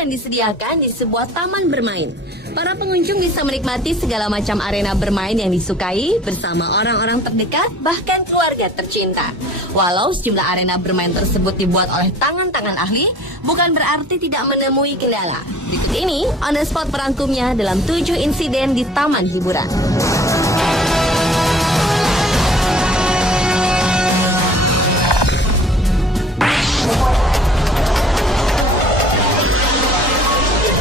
yang disediakan di sebuah taman bermain. Para pengunjung bisa menikmati segala macam arena bermain yang disukai bersama orang-orang terdekat, bahkan keluarga tercinta. Walau sejumlah arena bermain tersebut dibuat oleh tangan-tangan ahli, bukan berarti tidak menemui kendala. Berikut ini on the spot merangkumnya dalam 7 insiden di taman hiburan.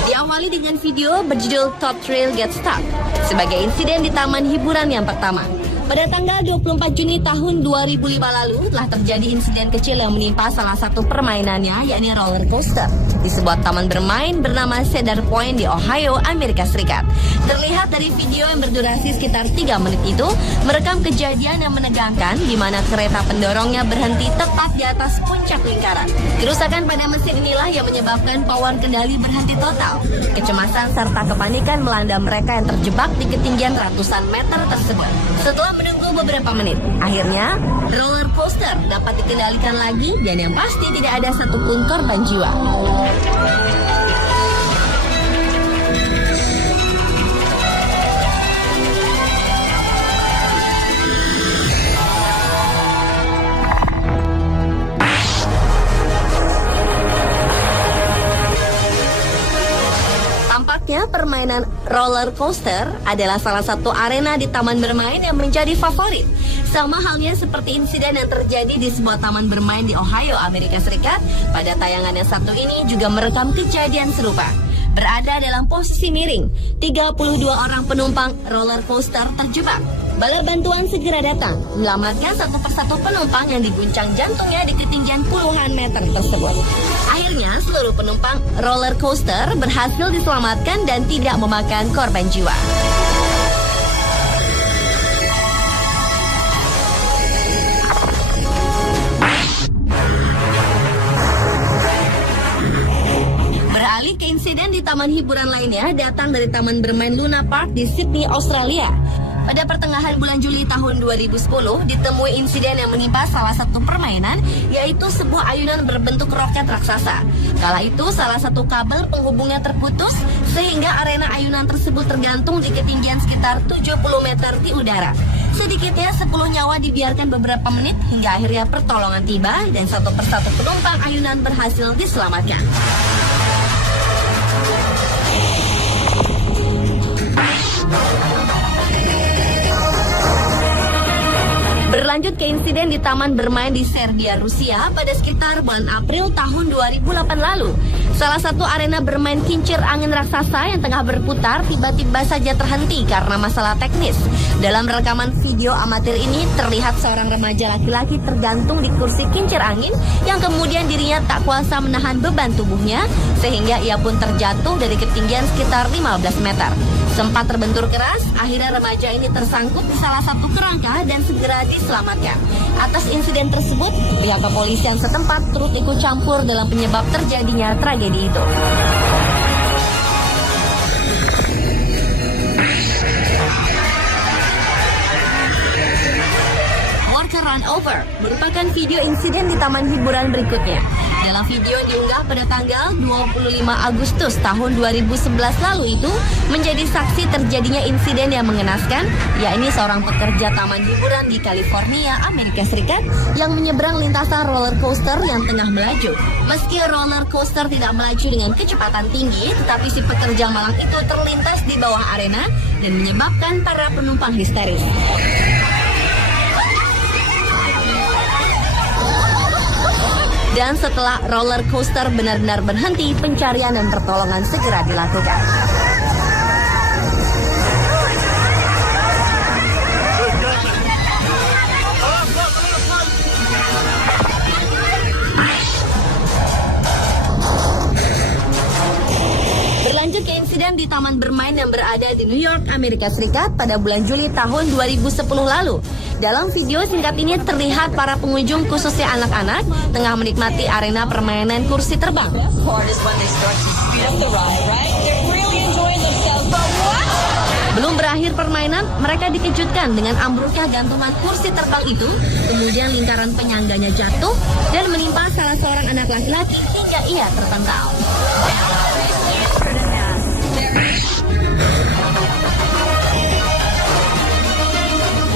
Diawali dengan video berjudul Top Thrill Get Stuck sebagai insiden di taman hiburan yang pertama. Pada tanggal 24 Juni tahun 2005 lalu telah terjadi insiden kecil yang menimpa salah satu permainannya, yakni roller coaster di sebuah taman bermain bernama Cedar Point di Ohio, Amerika Serikat. Terlihat dari video yang berdurasi sekitar 3 menit itu merekam kejadian yang menegangkan di mana kereta pendorongnya berhenti tepat di atas puncak lingkaran. Kerusakan pada mesin inilah yang menyebabkan pawon kendali berhenti total. Kecemasan serta kepanikan melanda mereka yang terjebak di ketinggian ratusan meter tersebut. Setelah menunggu beberapa menit, akhirnya roller coaster dapat dikendalikan lagi dan yang pasti tidak ada satupun korban jiwa. Tampaknya permainan roller coaster adalah salah satu arena di taman bermain yang menjadi favorit. Sama halnya seperti insiden yang terjadi di sebuah taman bermain di Ohio, Amerika Serikat. Pada tayangan yang satu ini juga merekam kejadian serupa. Berada dalam posisi miring, 32 orang penumpang roller coaster terjebak. Bala bantuan segera datang, menyelamatkan satu persatu penumpang yang diguncang jantungnya di ketinggian puluhan meter tersebut. Akhirnya, seluruh penumpang roller coaster berhasil diselamatkan dan tidak memakan korban jiwa. Beralih ke insiden di taman hiburan lainnya, datang dari taman bermain Luna Park di Sydney, Australia. Pada pertengahan bulan Juli tahun 2010, ditemui insiden yang menimpa salah satu permainan, yaitu sebuah ayunan berbentuk roket raksasa. Kala itu, salah satu kabel penghubungnya terputus, sehingga arena ayunan tersebut tergantung di ketinggian sekitar 70 meter di udara. Sedikitnya 10 nyawa dibiarkan beberapa menit, hingga akhirnya pertolongan tiba, dan satu persatu penumpang ayunan berhasil diselamatkan. Berlanjut ke insiden di taman bermain di Serbia, Rusia pada sekitar bulan April tahun 2008 lalu. Salah satu arena bermain kincir angin raksasa yang tengah berputar tiba-tiba saja terhenti karena masalah teknis. Dalam rekaman video amatir ini terlihat seorang remaja laki-laki tergantung di kursi kincir angin yang kemudian dirinya tak kuasa menahan beban tubuhnya sehingga ia pun terjatuh dari ketinggian sekitar 15 meter. Sempat terbentur keras, akhirnya remaja ini tersangkut di salah satu kerangka dan segera diselamatkan. Atas insiden tersebut, pihak kepolisian setempat turut ikut campur dalam penyebab terjadinya tragedi itu. Walker Run Over merupakan video insiden di taman hiburan berikutnya. Dalam video diunggah pada tanggal 25 Agustus tahun 2011 lalu itu menjadi saksi terjadinya insiden yang mengenaskan, yakni seorang pekerja taman hiburan di California, Amerika Serikat yang menyeberang lintasan roller coaster yang tengah melaju. Meski roller coaster tidak melaju dengan kecepatan tinggi, tetapi si pekerja malang itu terlintas di bawah arena dan menyebabkan para penumpang histeris. Dan setelah roller coaster benar-benar berhenti, pencarian dan pertolongan segera dilakukan. Berlanjut ke insiden di taman bermain yang berada di New York, Amerika Serikat pada bulan Juli tahun 2010 lalu. Dalam video singkat ini terlihat para pengunjung khususnya anak-anak tengah menikmati arena permainan kursi terbang. Belum berakhir permainan, mereka dikejutkan dengan ambruknya gantungan kursi terbang itu, kemudian lingkaran penyangganya jatuh dan menimpa salah seorang anak laki-laki hingga ia terpental.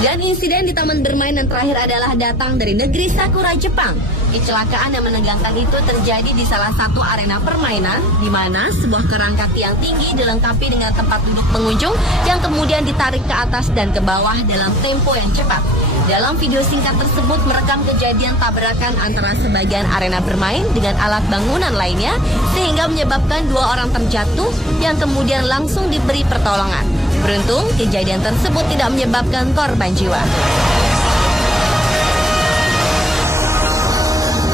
Dan insiden di taman bermain yang terakhir adalah datang dari negeri Sakura, Jepang. Kecelakaan yang menegangkan itu terjadi di salah satu arena permainan, di mana sebuah kerangka tiang tinggi dilengkapi dengan tempat duduk pengunjung yang kemudian ditarik ke atas dan ke bawah dalam tempo yang cepat. Dalam video singkat tersebut merekam kejadian tabrakan antara sebagian arena bermain dengan alat bangunan lainnya, sehingga menyebabkan 2 orang terjatuh yang kemudian langsung diberi pertolongan. Beruntung, kejadian tersebut tidak menyebabkan korban jiwa.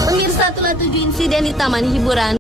Pemirsa, itulah 7 insiden di taman hiburan